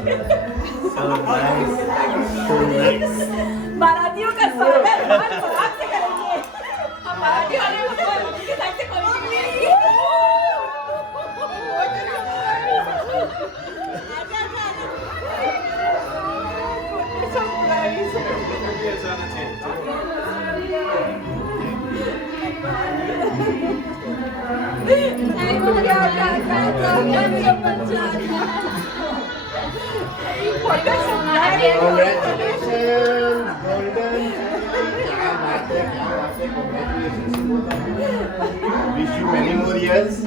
So nice. So nice. मराठियों का स्वागत बहुत बरात से करेंगे हम मराठी वाले लोग उनके साथ से करेंगे Congratulations, golden. क्या बात है, congratulations. Wish you many more years.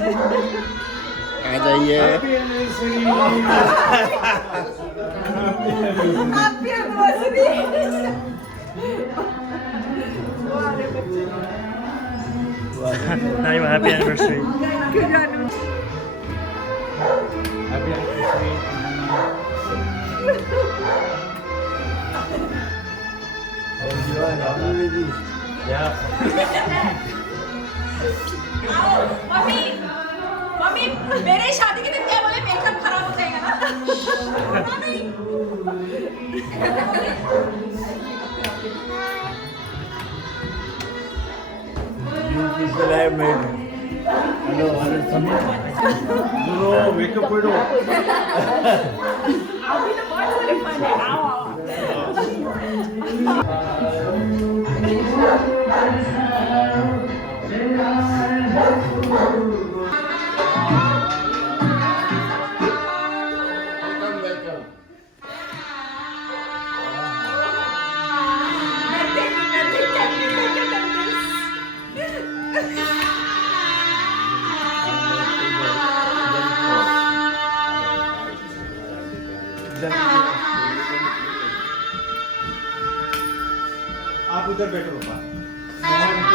आ जाइए. Happy anniversary. Naima, happy anniversary. Thank you, Janu. Happy anniversary. You are happy with this? Yeah. आओ, मम्मी मम्मी मेरे शादी के दिन क्या बोले मेकअप खराब हो जाएगा ना mummy You people have made. Hello, no, makeup photo. अभी तो बहुत सारे फन है आओ आओ आप उधर बैठो पापा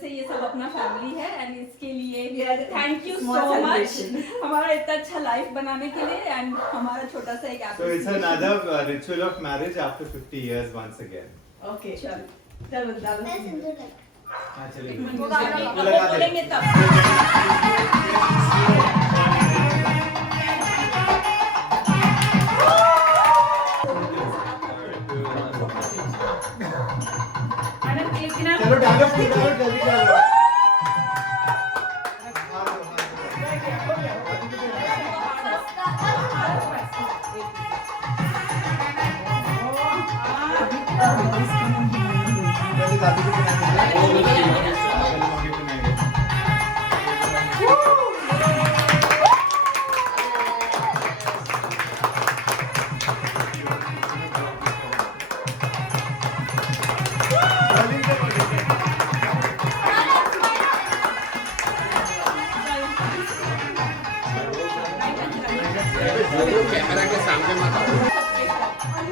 से ये सब अपना फैमिली है एंड इसके लिए थैंक यू सो मच हमारा इतना अच्छा लाइफ बनाने के लिए एंड हमारा छोटा सा एक So it's another ritual of marriage after 50 years once again. Okay चलो चलो हाँ चलिए वो बोलेंगे तब चलो डालो जल्दी डालो दादी को कैमरा के सामने मत आओ.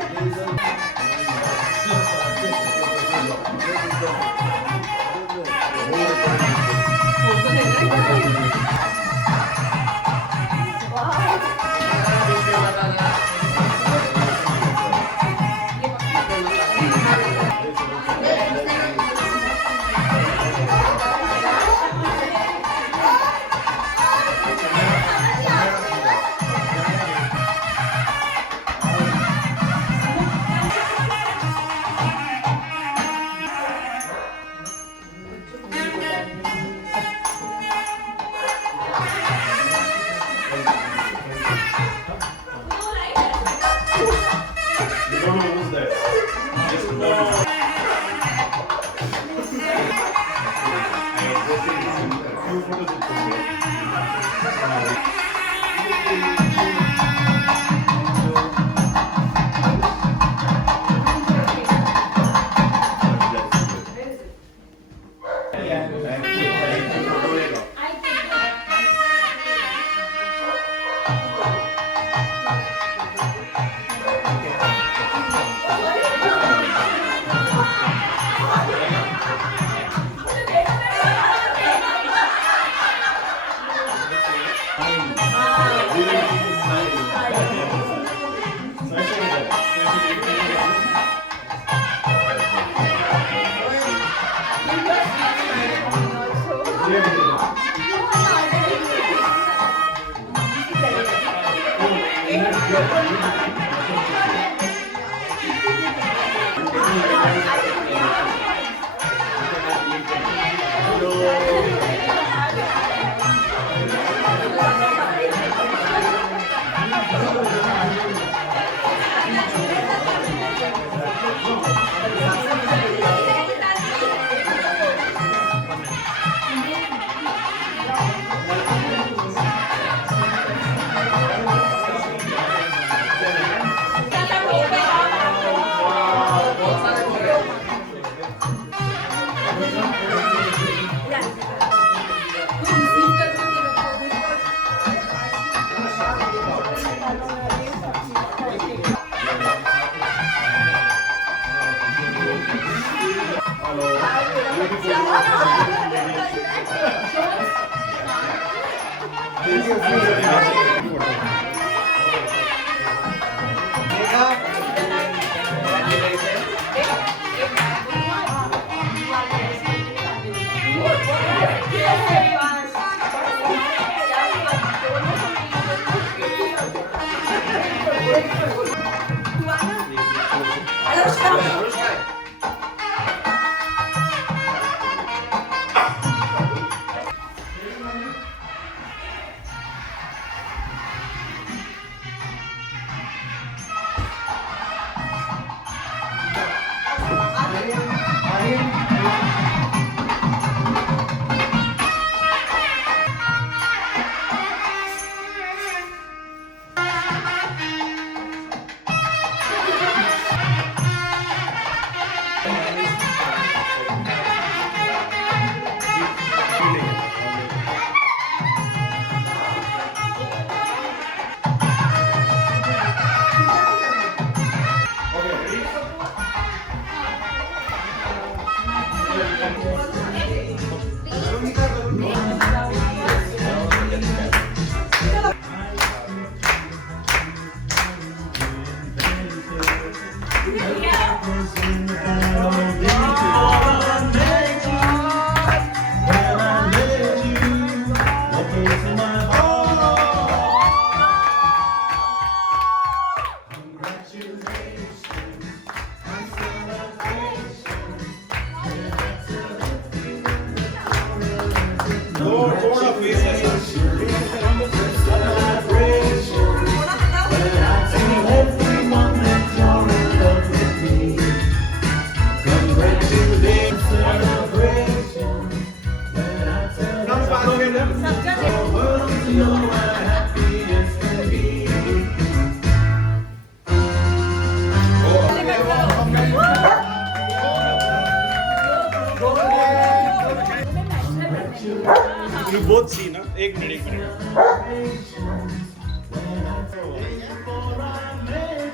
You both see, na? एक minute.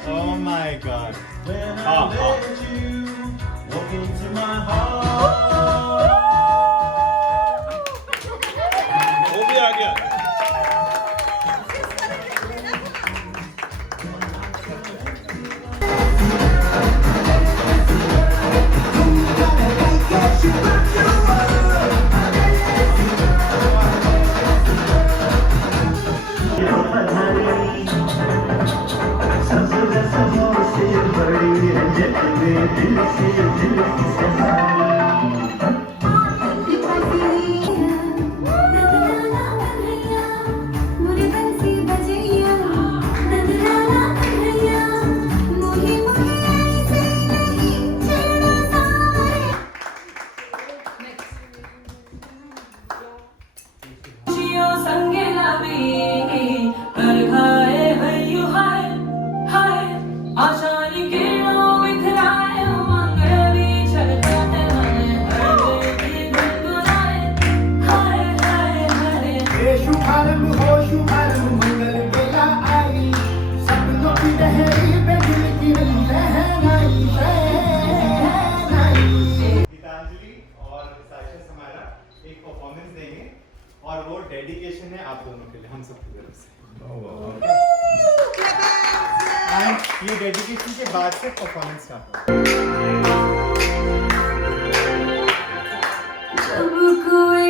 Oh my God. वो भी आ गया. और वो डेडिकेशन है आप दोनों के लिए, हम सब की तरफ से। एंड ये डेडिकेशन के बाद से परफॉर्मेंस स्टार्ट कोई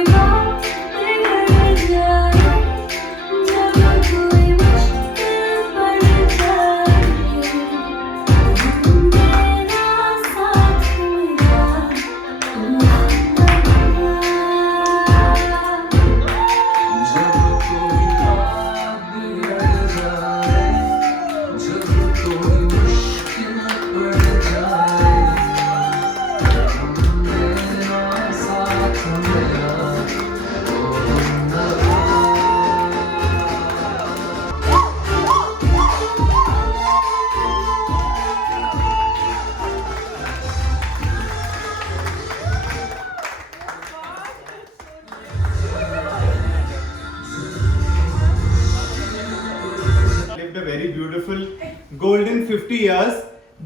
years,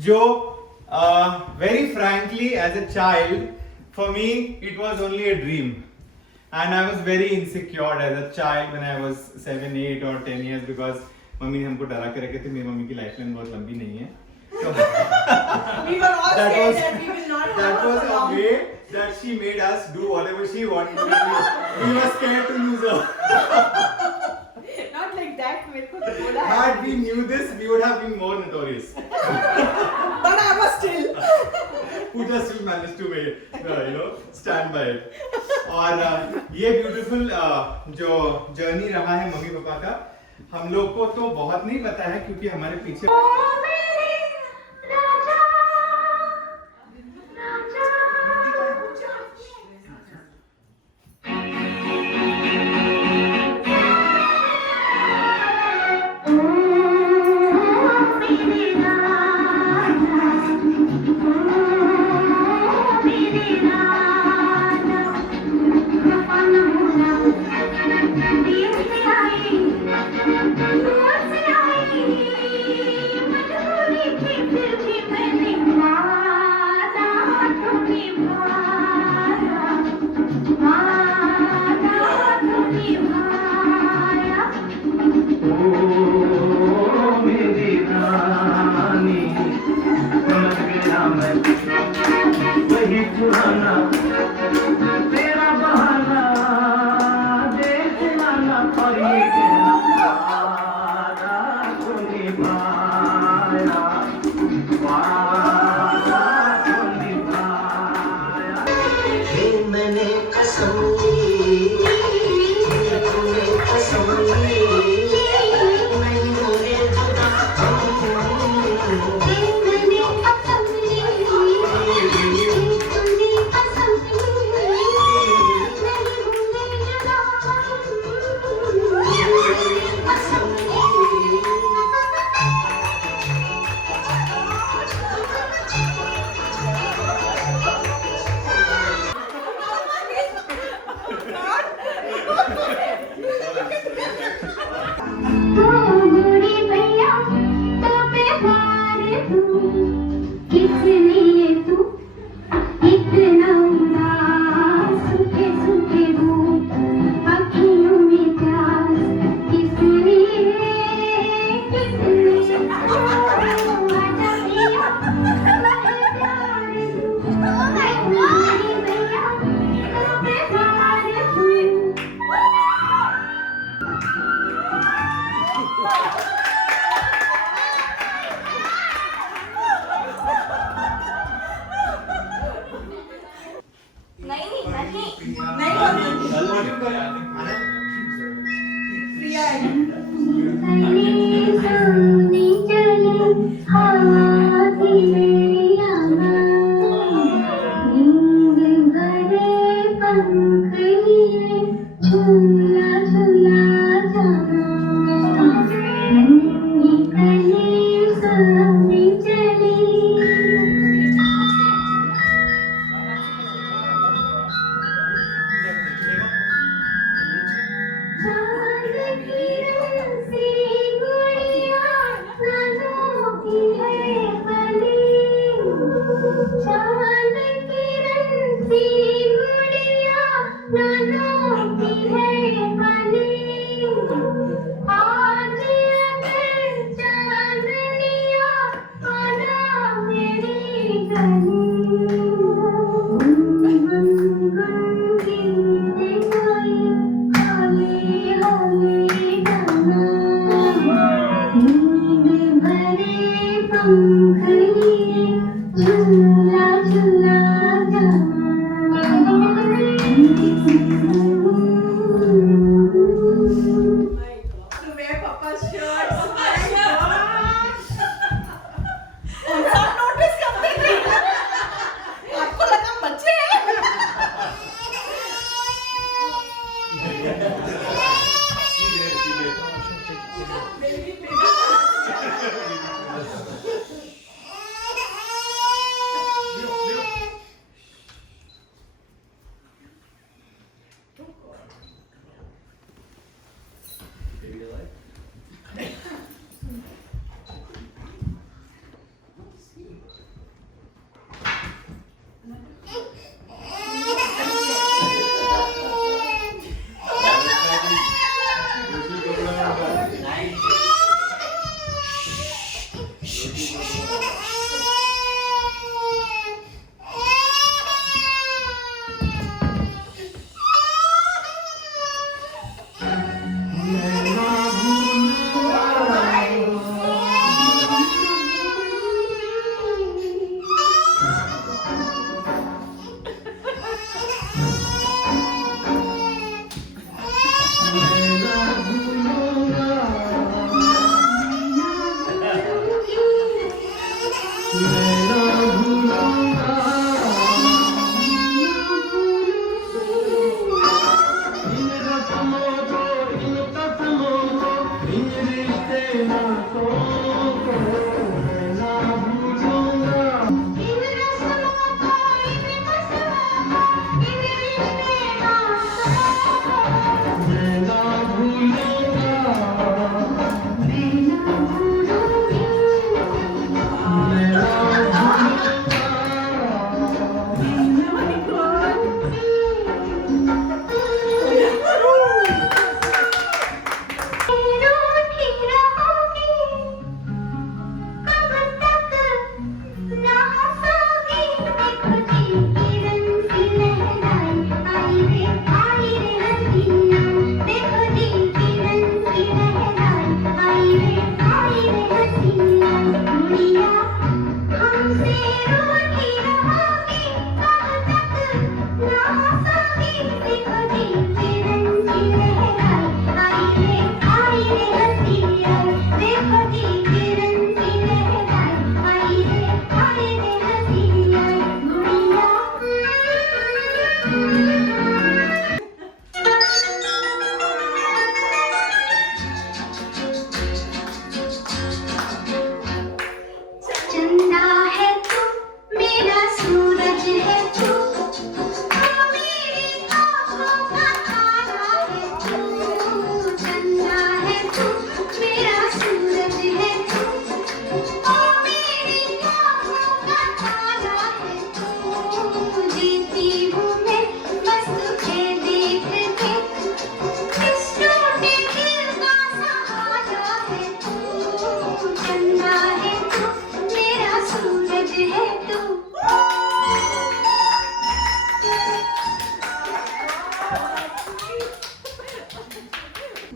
जो very frankly as a child, for me it was only a dream, and I was very insecure as a child when I was 7, 8 or 10 years because mummy ने हमको डरा के रखे थे, मेरी मम्मी की लाइफलाइन बहुत लंबी नहीं है. So We were all scared that we will not that have was a a long. way that she made us do whatever she wanted to do. We were scared to lose her. Not like that. मेरे को तो बोला है. Had we knew this, we would have been more notorious. But I was still. Pooja still managed to stand by it. और ये beautiful जो journey रहा है मम्मी पापा का, हम लोग को तो बहुत नहीं पता है क्योंकि हमारे पीछे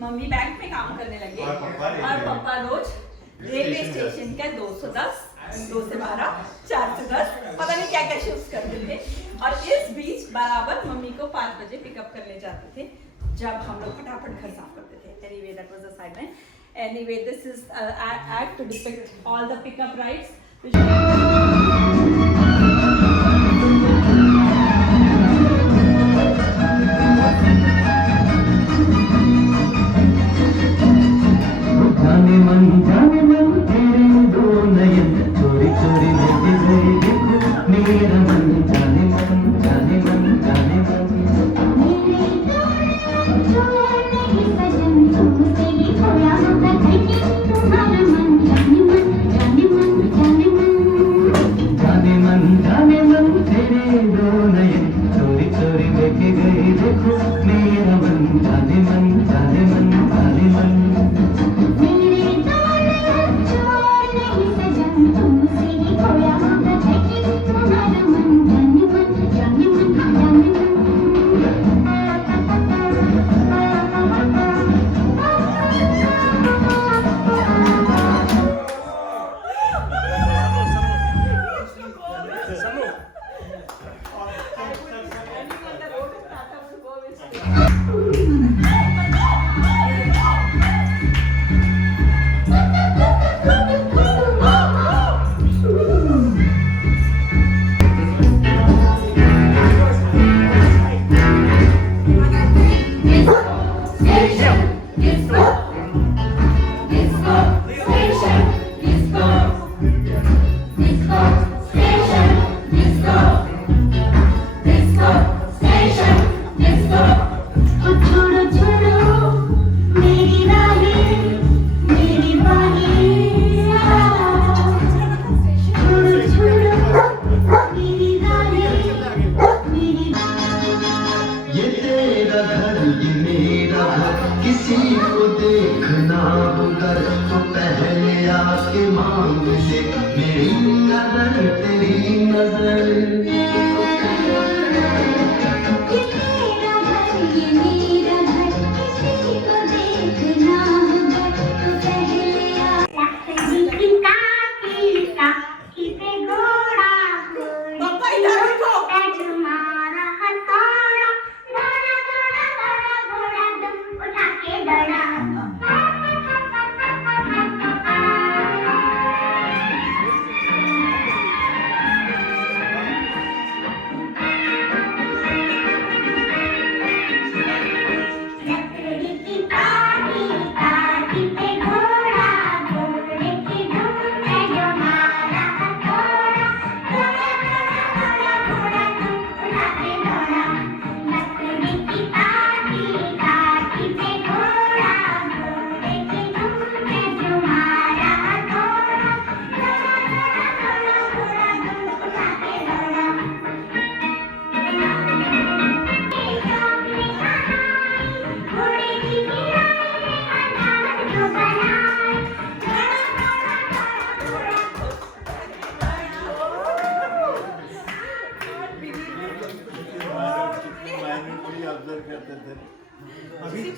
मम्मी बैंक में काम करने लगे और पापा रोज रेलवे स्टेशन का 2 से 10, 2 से 12, 4 से 10 पता नहीं क्या क्या शिफ्ट करते थे। और इस बीच बराबर मम्मी को 5 बजे पिकअप करने जाते थे जब हम लोग फटाफट घर साफ करते थे। Anyway, that was a sideline. Anyway, this is act to depict all the pickup rides.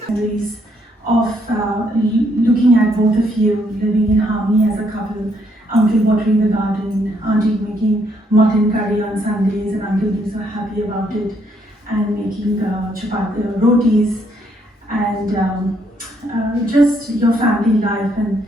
Memories of looking at both of you living in harmony as a couple. Uncle watering the garden, Auntie making mutton curry on Sundays, and Uncle being so happy about it, and making chapati, rotis, and just your family life. And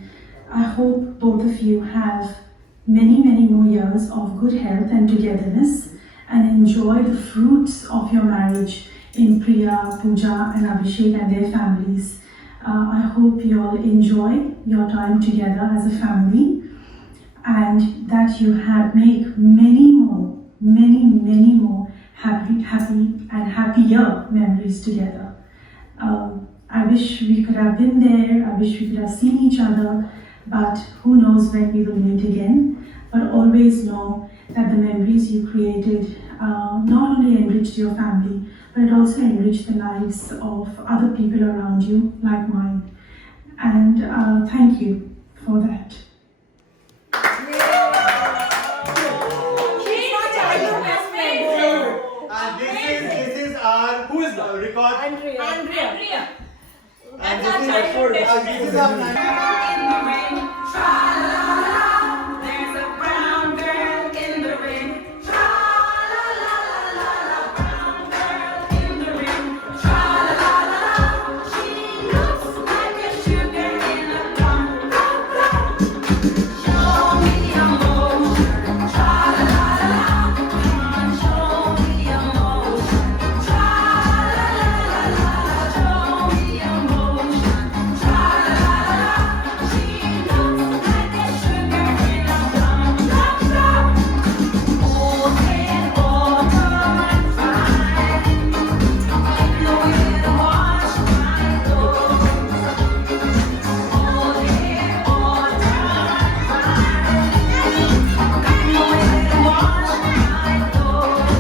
I hope both of you have many, many more years of good health and togetherness, and enjoy the fruits of your marriage in Priya, Pooja, and Abhishek and their families. I hope you all enjoy your time together as a family, and that you make many more happy and happier memories together. I wish we could have been there. I wish we could have seen each other, but who knows when we will meet again. But always know that the memories you created not only enriched your family, but it also enriched the lives of other people around you, like mine. And thank you for that. This is our Who is that? record. Andrea. And That's our this childhood is best this is friend. our There's a brown girl in the rain. Brown girl in the rain. She looks like a sugar in a plum. Show me emotion. Come on, show me emotion. Show me emotion. She looks like a sugar in a plum. Old head, old and fine. No way to wash my clothes. Old head, old and fine. No way to wash my clothes.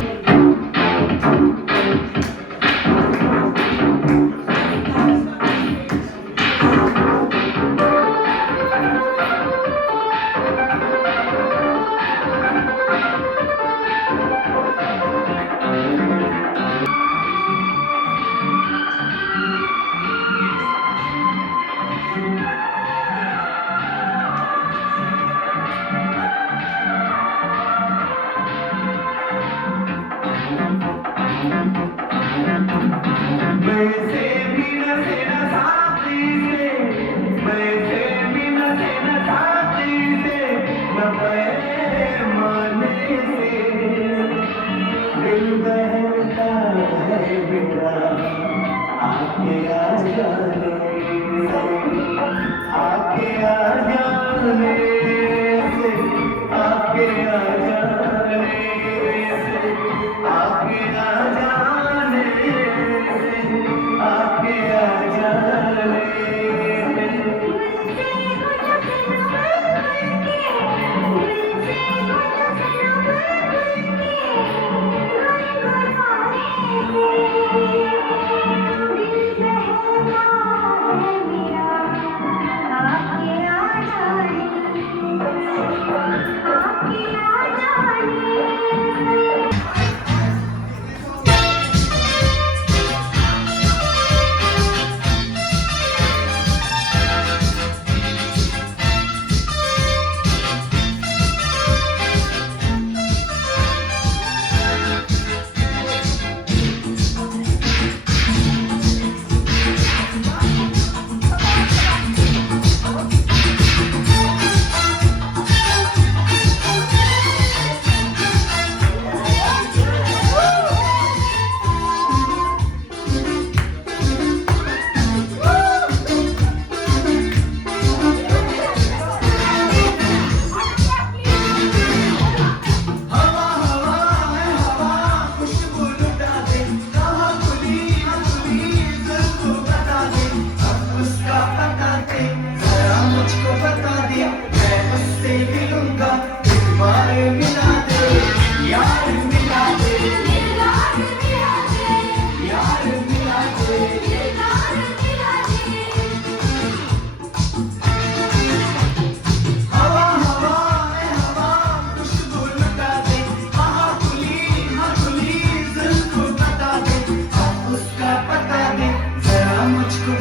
मुझको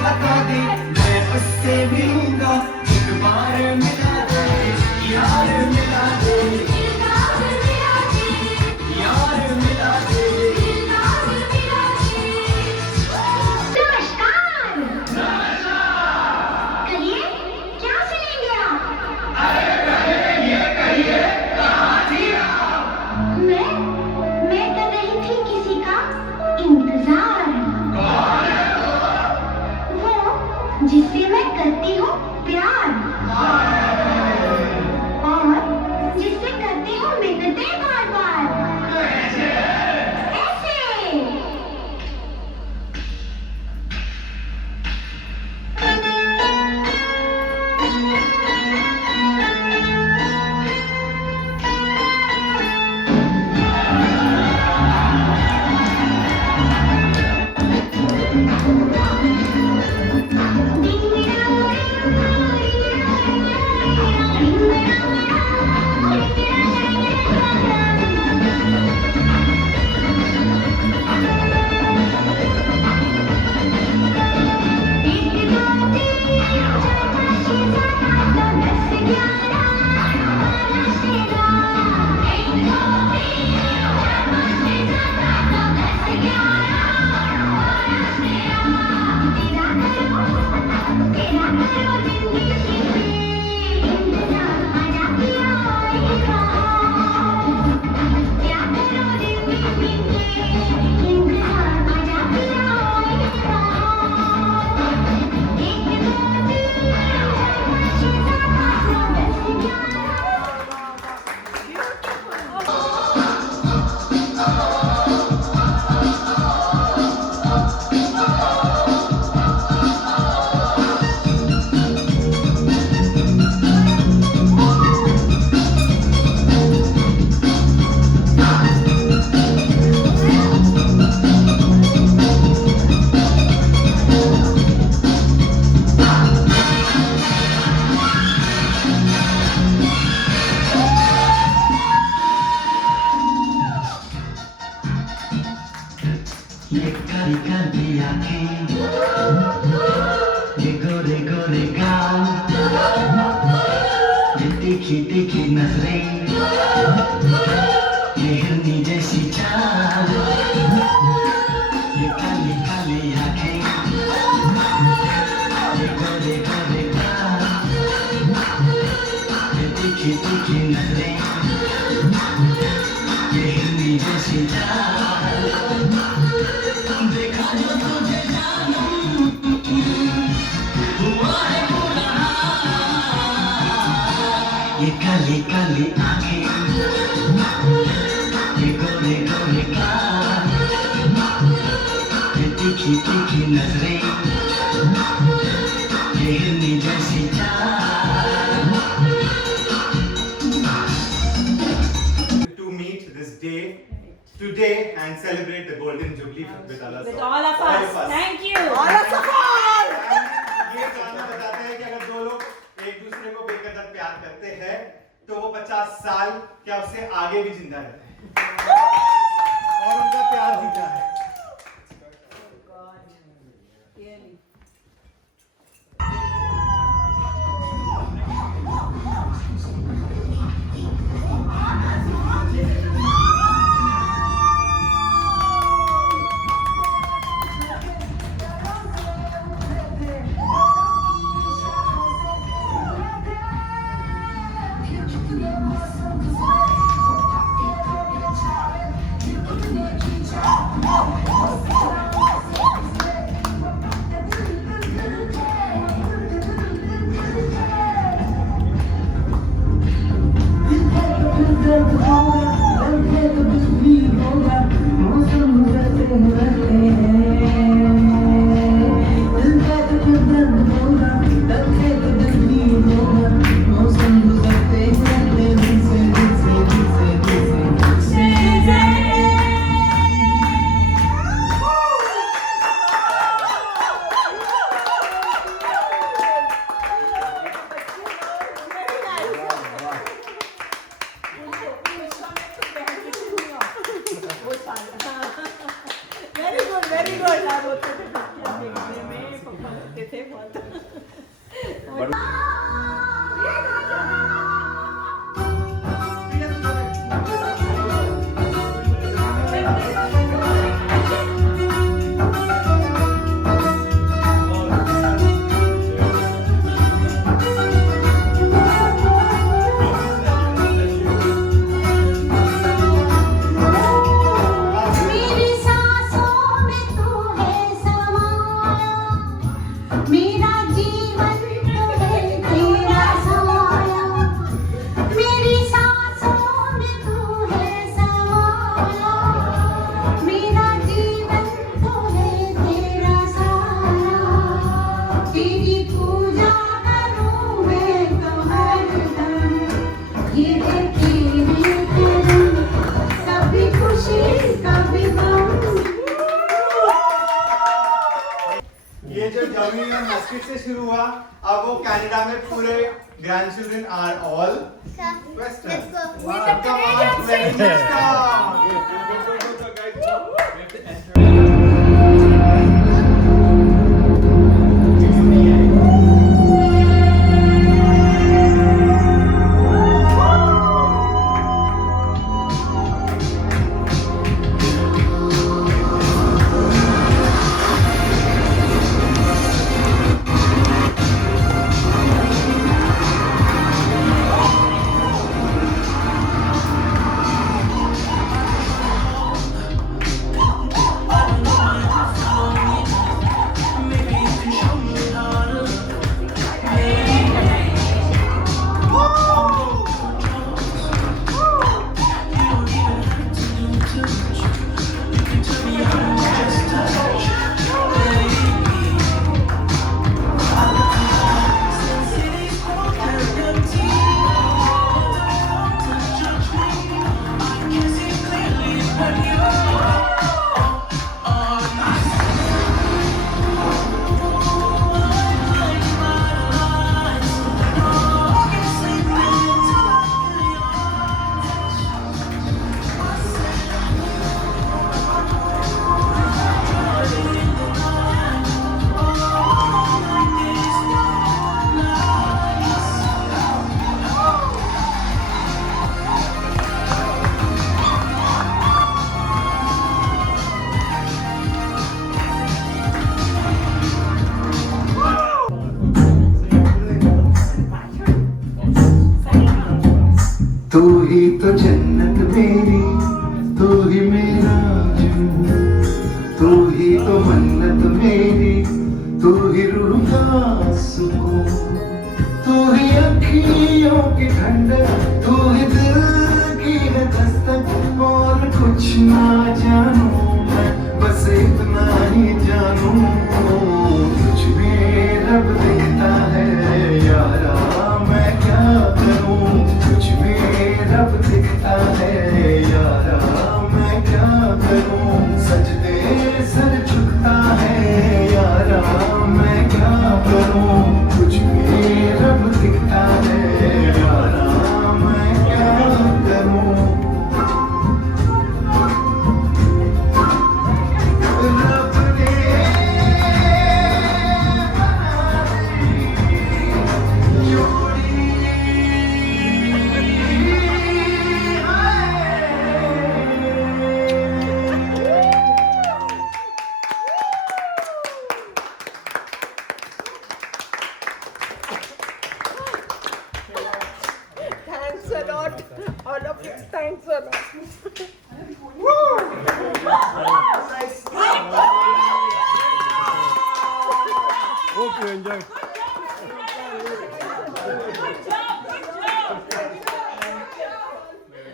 ये काली काली आँखें, ये गोरे गोरे गाल, ये तीखी तीखी नजरें, ये हिरनी जैसी चाल, ये काली काली आँखें, ये गोरे गोरे गाल, ये तीखी तीखी नजरें, ये हिरनी जैसी चाल, देखा जो तुझे जानम हुआ है बुरा। ये काली काली आँखें, ये गोरे गोरे गाल, ये तीखी तीखी नजरें, ये हिरनी जैसी चाल। To meet this day today and celebrate the golden jubilee with Allah. With all of us. Thank you. All of us. ये गाना बताते हैं कि अगर दो लोग एक दूसरे को बेकदर प्यार करते हैं तो वो 50 साल क्या उससे आगे भी जिंदा रहते हैं और उनका प्यार जीता है। Really. वेरी गुड आप होते थे बच्चियां देखने में पापा होते थे बहुत मेरी सांसों में तू है समाया, मेरा जीवन तो है तेरा साया। मेरी सांसों में तू है समाया, मेरा जीवन तो है तेरा साया। तेरी पूजा करूं मैं तो हरदम, ये देखी कभी खुशी कभी गम। ये जो जर्मनी में मस्जिद से शुरू हुआ अब वो कनाडा में पूरे ग्रैंडचिल्ड्रन आर ऑल वेस्टर्न। तो जन्नत मेरी, तू ही मेरा जुनून, तू ही तो मन्नत मेरी, तू ही रूह का सुकून, तू ही अखियों की ठंडक, तू ही दिल की है दस्तक, और कुछ ना जानू मैं, बस इतना ही जानू, तुझ में रब दिखता है यारा, मैं क्या करूं, तुझ में रब दिखता है यारा, मैं क्या करूं, सजदे सर झुकता है यारा, मैं क्या करूं, तुझ में रब दिखता है यारा, मैं क्या करूं, रब ने बना दी जोड़ी Thanks a lot. All of you, thanks a lot. Hope you enjoyed.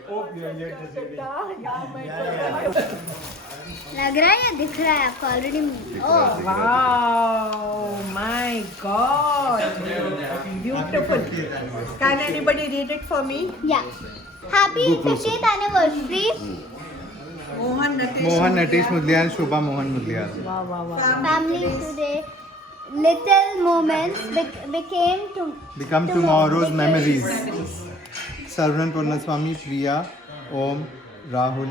Hope you enjoyed this evening. लग रहा है या दिख रहा है आपको already? Oh Wow, my God. Beautiful. Can anybody read it for me? या happy 50th anniversary Mohan Natish. Mohan Natish Mudliar, Shubha Mohan Mudliar. Wow, wow, wow. family today. Little moments became to Become tomorrow's memories. Sarvanan Purnaswamy, Priya, Om, Rahul,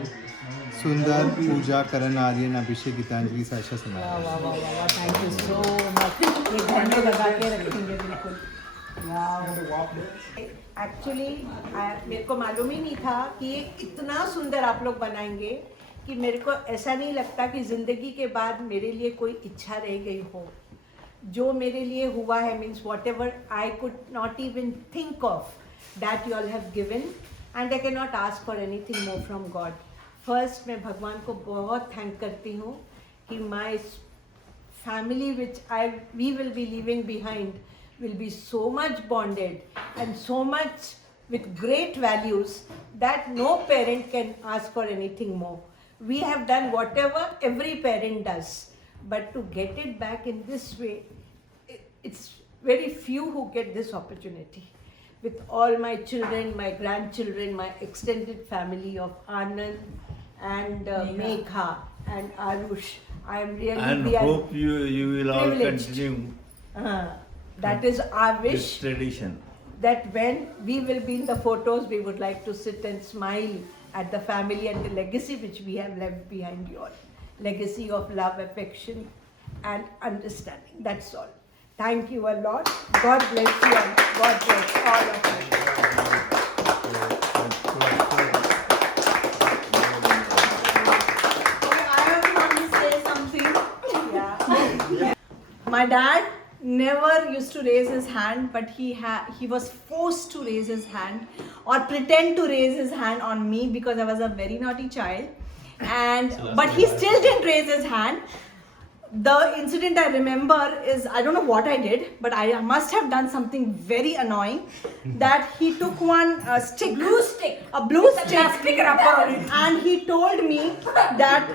Sundar, Pooja, Karan Aryan, Abhishek, Gitanjali, Sasha, Samaya. वाह वाह वाह वाह, thank you so much. ये घर में लगा के रखेंगे बिल्कुल। एक्चुअली मेरे को मालूम ही नहीं था कि ये इतना सुंदर आप लोग बनाएंगे, कि मेरे को ऐसा नहीं लगता कि ज़िंदगी के बाद मेरे लिए कोई इच्छा रह गई हो। जो मेरे लिए हुआ है means what ever I could not even think of that you all have given, and I can not ask for anything more from God. First मैं भगवान को बहुत थैंक करती हूँ कि माई family which we will be leaving behind will be so much bonded and so much with great values that no parent can ask for anything more. We have done whatever every parent does, but to get it back in this way, it's very few who get this opportunity. With all my children, my grandchildren, my extended family of Anand and Megha and Arush, I am really And we are hope you will all privileged. continue That is our this wish, tradition. that when we will be in the photos, we would like to sit and smile at the family and the legacy which we have left behind you all. Legacy of love, affection and understanding. That's all. Thank you a lot. God bless you and God bless all of you. I want to say something. Yeah. My dad never used to raise his hand, but he was forced to raise his hand or pretend to raise his hand on me because I was a very naughty child. But he still didn't raise his hand. The incident I remember is, I don't know what I did, but I must have done something very annoying. That he took one stick, a blue stick, and he told me that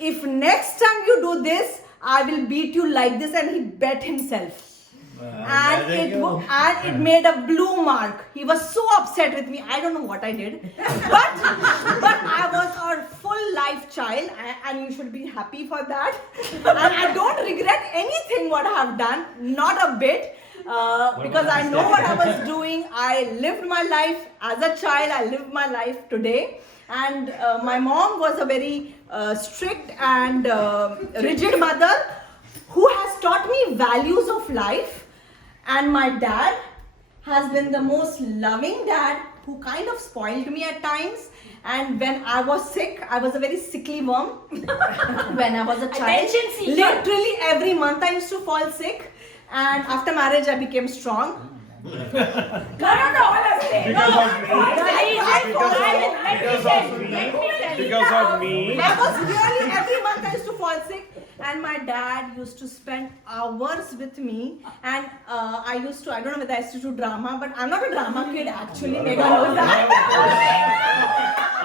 if next time you do this, I will beat you like this, and he bet himself. And it made a blue mark. He was so upset with me. I don't know what I did, but I was a full life child, and you should be happy for that. And I don't regret anything what I have done, not a bit, because I know what I was doing. I lived my life as a child. I live my life today. And my mom was a very strict and rigid mother who has taught me values of life. And my dad has been the most loving dad who kind of spoiled me at times. And when I was sick, I was a very sickly worm when I was a child. Attention seeker. Literally every month I used to fall sick. And after marriage, I became strong. No, all are same. Because of me. I was really, every month I used to fall sick, and my dad used to spend hours with me, and I don't know whether I used to do drama, but I'm not a drama kid actually, Megha knows that.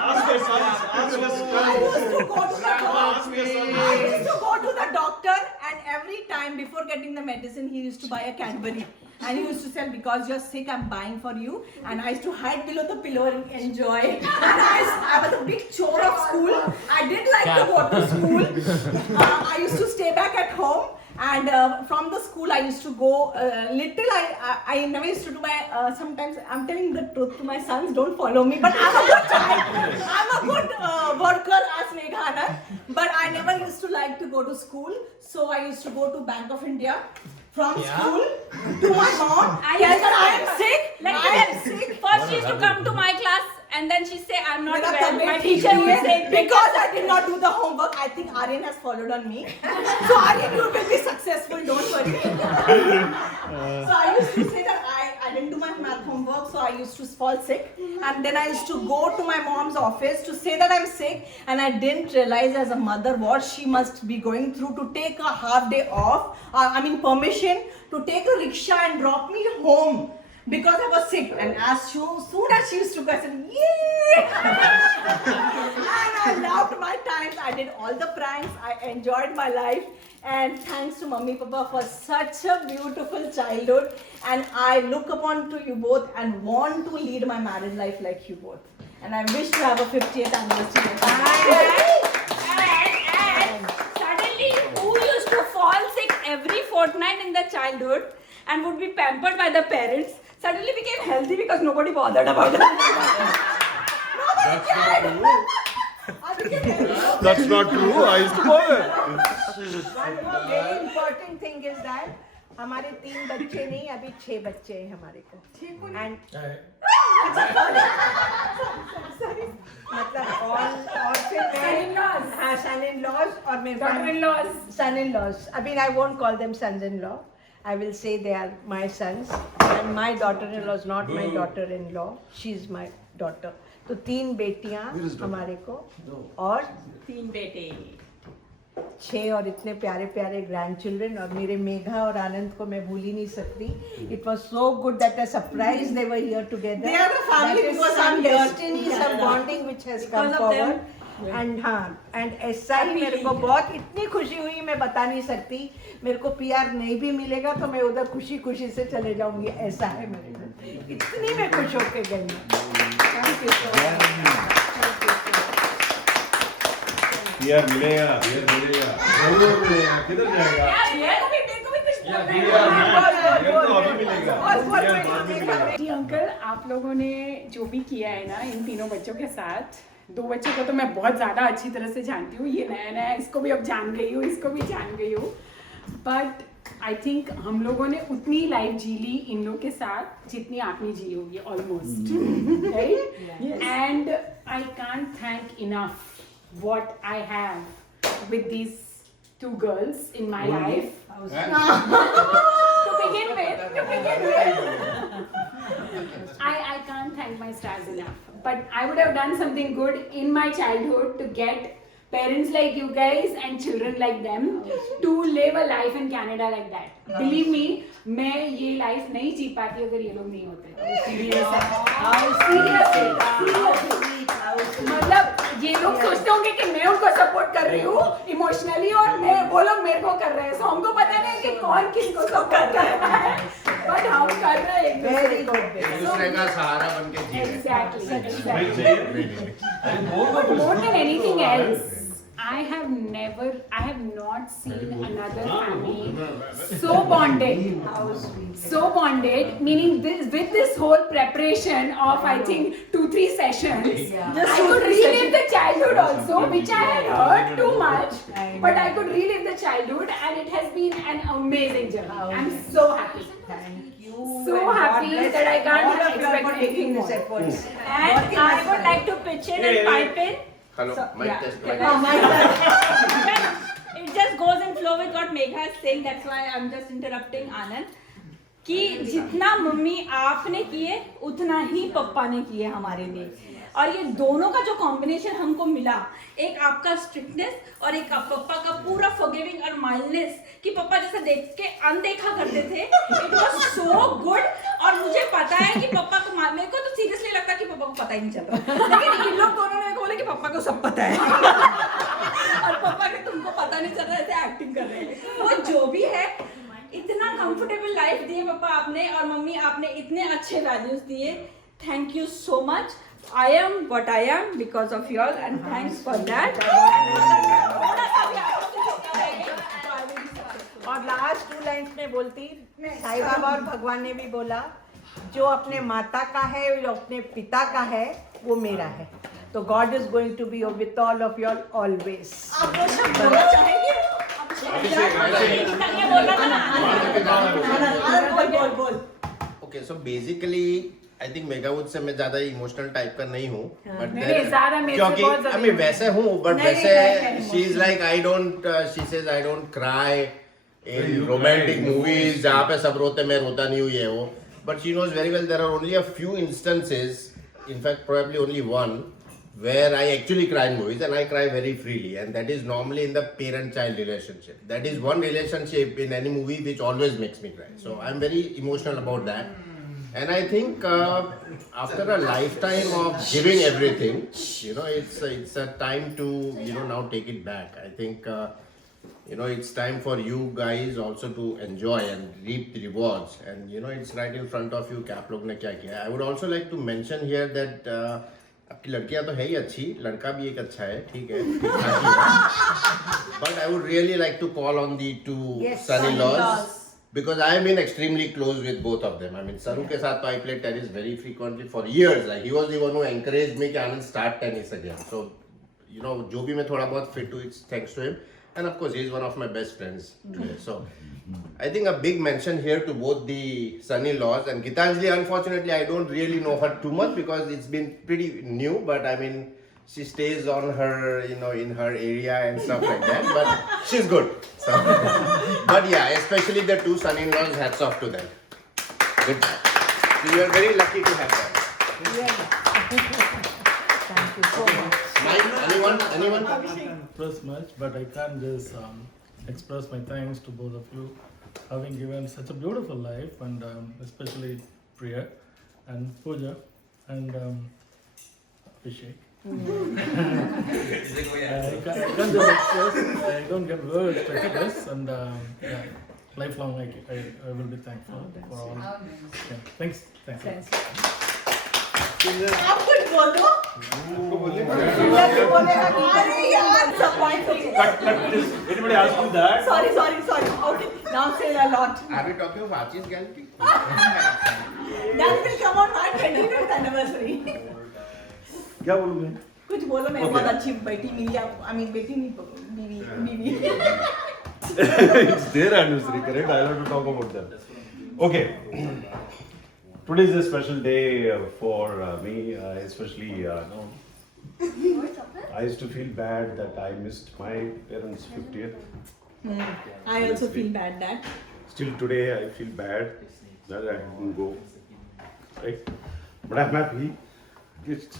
Ask your sons. Ask your I sons. used to go to the doctor. Ask your sons. I used to go to the doctor, and every time before getting the medicine, he used to buy a Cadbury. And he used to say, because you're sick, I'm buying for you. And I used to hide below the pillow and enjoy. And I was a big chore of school. I did like to go to school. I used to stay back at home. And from the school, I used to go I never used to do my, sometimes I'm telling the truth to my sons, don't follow me. But I'm a good child. I'm a good worker as Megha Anand. But I never used to like to go to school. So I used to go to Bank of India. From school to my mom, tell her I am sick. I am sick. First she used to come to my class and then she say I'm not Mera well. My tablet teacher ठीक will नहीं say है. Because I did not do the homework, I think Aryan has followed on me. So Aryan, you will be successful, don't worry. So I used to say that I didn't do my math homework, so I used to fall sick. And then I used to go to my mom's office to say that I'm sick. And I didn't realize as a mother what she must be going through to take a half day off, permission to take a rickshaw and drop me home. Because I was sick, and as soon as she used to go, I said, "Yay!" And I loved my times. I did all the pranks. I enjoyed my life, and thanks to Mummy Papa for such a beautiful childhood. And I look upon to you both and want to lead my married life like you both. And I wish to have a 50th anniversary. And suddenly who used to fall sick every fortnight in the childhood and would be pampered by the parents suddenly became healthy because nobody bothered about it. That's not true. I used to bother. One more very important thing is that हमारे 3 बच्चे नहीं, अभी 6 बच्चे हैं हमारे को. And मतलब और फिर मैं son-in-laws और मेरे son-in-laws. I mean, I won't call them sons-in-law. I will say they are my sons, and my daughter-in-law is not my daughter-in-law. She is my daughter. तो 3 बेटियां हमारे को और 3 बेटे. 6 और इतने प्यारे प्यारे ग्रैंड चिल्ड्रन. और मेरे मेघा और आनंद को मैं भूल ही नहीं सकती. It was so good that a surprise they were here together. They are a family because some I'm here. destiny, some bonding which has come Because of them. forward. And ऐसा ही मेरे को बहुत इतनी खुशी हुई, मैं बता नहीं सकती. मेरे को PR नहीं भी मिलेगा तो मैं उधर खुशी खुशी से चले जाऊंगी. ऐसा है मेरे को. इतनी मैं खुश होके गई. Thank you so much. यार मिलेगा. जरूर मिलेगा. किधर जाएगा? जी अंकल, आप लोगों ने जो भी किया है ना इन तीनों बच्चों के साथ, 2 बच्चों को तो मैं बहुत ज़्यादा अच्छी तरह से जानती हूँ. ये नया नया इसको भी अब जान गई हूँ, इसको भी जान गई हूँ. बट आई थिंक हम लोगों ने उतनी लाइफ जी ली इन लोग के साथ जितनी आपने जी होगी almost. Right? And I can't thank enough what I have with these 2 girls in my life. To begin with, I can't thank my stars enough. But I would have done something good in my childhood to get parents like you guys and children like them to live a life in Canada like that. Believe me, मैं ये life नहीं जी पाती अगर ये लोग नहीं होते. मतलब ये लोग सोचते होंगे कि मैं उनको सपोर्ट कर रही हूँ इमोशनली और वो लोग मेरे को कर रहे हैं. सो हमको पता नहीं कि कौन किसको सपोर्ट कर रहा है, बट हम कर रहे हैं एक दूसरे का सहारा बन के जी. Exactly. More than anything else, I have not seen another family so bonded. So bonded, meaning with this whole preparation of I think 2-3 sessions, I could relive the childhood also, which I had heard too much, but I could relive the childhood and it has been an amazing journey. I'm so happy. So happy that I can't expect anything more. And I would like to pitch in and pipe in. Hello, mic test. It just goes in flow with what Megha is saying. That's why I'm just interrupting Anand. कि जितना mummy आपने किए उतना ही पप्पा ने किए हमारे लिए। और ये दोनों का जो कॉम्बिनेशन हमको मिला, एक आपका स्ट्रिक्टनेस और एक पप्पा का पूरा फॉरगिविंग और माइल्डनेस, कि पप्पा जैसे देख के अनदेखा करते थे, इट वाज सो गुड। और मुझे पता है कि पप्पा को, मेरे को तो सीरियसली लगता कि पप्पा को पता ही नहीं चल रहा, लेकिन इन लोग दोनों ने बोले कि पप्पा को सब पता है और पप्पा के तुमको पता नहीं चल रहा, ऐसे एक्टिंग कर रहे हैं। वो जो भी है, इतना कंफर्टेबल लाइफ दिए पापा आपने और मम्मी आपने, इतने अच्छे वैल्यूज दिए। Thank you so much. I am what I am because of you all and thanks for that. और लास्ट 2 लाइन्स में बोलती, साईं बाबा और भगवान ने भी बोला, जो अपने माता का है, जो अपने पिता का है, वो मेरा है। तो God is going to be with all of you always. आप लोग सब बोलना चाहेंगे? बोल। Okay, so basically I think मेगावुड से मैं ज्यादा इमोशनल टाइप का नहीं हूँ, बट क्योंकि I mean वैसे हूँ, बट वैसे she is like she says I don't cry in romantic movies जहाँ पे सब रोते, मैं रोता नहीं हूँ, ये वो, but she knows very well there are only a few instances, in fact probably only one, where I actually cry in movies, and I cry very freely, and that is normally in the parent-child relationship. That is one relationship in any movie which always makes me cry. So I'm very emotional about that. And I think after a lifetime of giving everything, you know, it's a time to, you know, now take it back. I think you know, it's time for you guys also to enjoy and reap the rewards. And you know, it's right in front of you कि आप लोग ने क्या किया. I would also like to mention here that आपकी लड़कियां तो है ही अच्छी, लड़का भी एक अच्छा है, ठीक है, but I would really like to call on the 2 son-in-laws, because I have been extremely close with both of them. I mean, Saru के साथ तो I played tennis very frequently for years. Like he was the one who encouraged me कि आनंद start tennis again. So you know, जो भी मैं थोड़ा बहुत fit हूँ, it's thanks to him. And of course, he is one of my best friends today. So I think a big mention here to both the son-in-laws. And Gitanjali, unfortunately, I don't really know her too much because it's been pretty new. But I mean, she stays on her, you know, in her area and stuff like that. But she's good. So, but yeah, especially the 2 son-in-laws, hats off to them. Good job. So you are very lucky to have them. Thank you so much. Anyone? Express much, but I can't just express my thanks to both of you, having given such a beautiful life, and especially Priya and Pooja and Abhishek. I can't just express. I don't get words to express, and yeah, lifelong I will be thankful for all. Yeah, thanks. आप कुछ बोल दो। अरे यार, सब point हो गया। Anybody ask you that? Sorry. Okay, now say a lot. Are we talking of Archie's Galaxy? That will come on my 20th anniversary. क्या बोलूँ मैं? कुछ बोलो, मेरे बहुत अच्छी बेटी मिली आप, I mean बेटी नहीं, बीवी। It's their anniversary, correct? I'll have to talk about that. Okay. Today is a special day for me, especially. No, I used to feel bad that I missed my parents' 50th. I also feel bad that. Still today, I feel bad that I didn't go. Right? But I'm happy. At least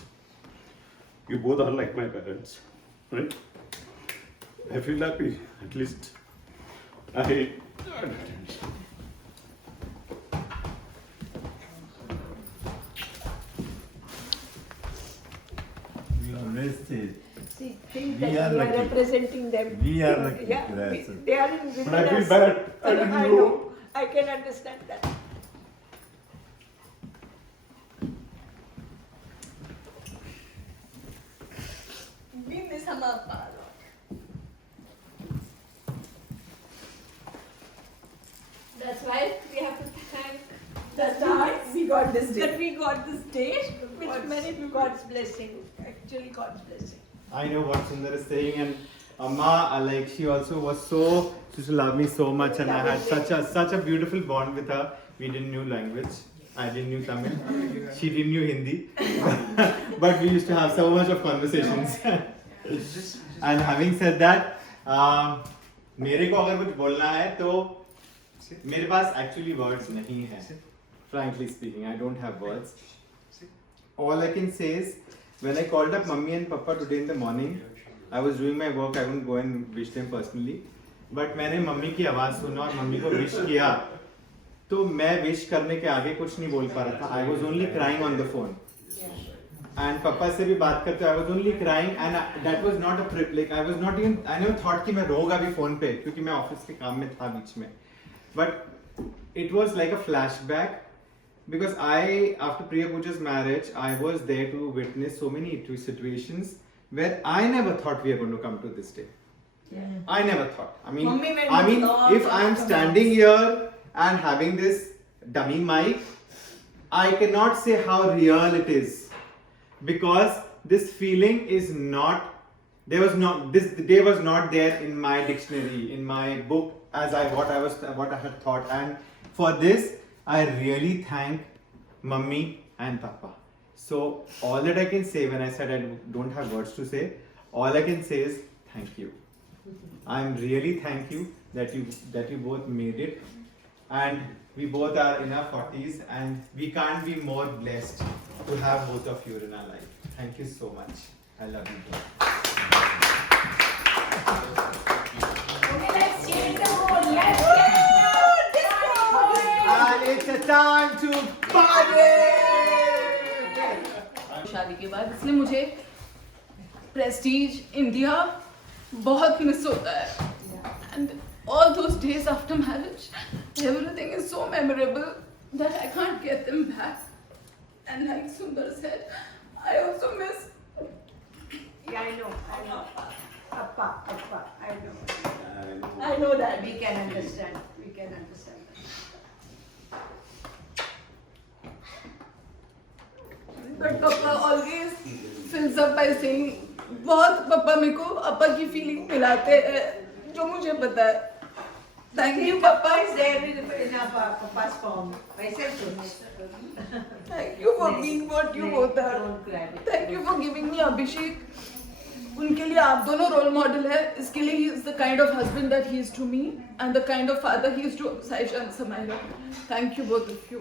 you both are like my parents, right? I feel happy. At least I. See, think We that are you are lucky. representing them. We are lucky. Yeah, Yes. they are in But I feel bad. I didn't I know. know. I can understand that. We miss him a lot. That's why we have to thank the stars We got this day. that we got this day, which many people got. God's blessing, actually God's blessing. I know what Sundar is saying, and Amma, like she also was so, she used to love me so much, and I had such a beautiful bond with her. We didn't know language. I didn't know Tamil. She didn't know Hindi. But we used to have so much of conversations. And having said that, मेरे को अगर कुछ बोलना है तो मेरे पास actually words नहीं है. Frankly speaking, I don't have words. All I can say is, when I called up Mummy and Papa today in the morning, I was doing my work. I wouldn't go and wish them personally. But मैंने mummy की आवाज़ सुना और mummy को wish किया, तो मैं wish करने के आगे कुछ नहीं बोल पा रहा था. I was only crying on the phone. And पापा से भी बात करते I was only crying and that was not a like I was not even I never thought कि मैं रोगा भी फोन पे क्योंकि मैं ऑफिस के काम में था बीच में. But it was like a flashback because I after Priya Pooja's marriage I was there to witness so many situations where I never thought we are going to come to this day. I never thought. I mean if I am standing here and having this dummy mic, I cannot say how real it is. Because this feeling is not, this day was not there in my dictionary, in my book, as what I had thought. And for this, I really thank Mummy and Papa. So all that I can say when I said I don't have words to say, all I can say is thank you. I'm really thank you that you both made it. And we both are in our 40s and we can't be more blessed to have both of you in our life. Thank you so much. I love you both. Okay, let's change the mood. Let's get disco. And it's a time to party! शादी के बाद इसलिए मुझे Prestige India बहुत miss होता है. And all those days after marriage, everything is so memorable that I can't get them back. And like Sundar said, I also miss. Yeah, I know. Appa, I know. I know that. We can understand. But Papa always fills up by saying, बहुत पापा मेरे को अपा की feeling मिलाते हैं जो मुझे पता है. Thank you, Papa. Is there in Papa's form. Thank you for being what you both are. Don't cry. Thank you for giving me Abhishek. उनके लिए आप दोनों रोल मॉडल है. इसके लिए he is the kind of husband that he is to me and the kind of father he is to Saisha and Samaira. Thank you both of you.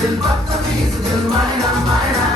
दिल बदतमीज दिल मायना मायना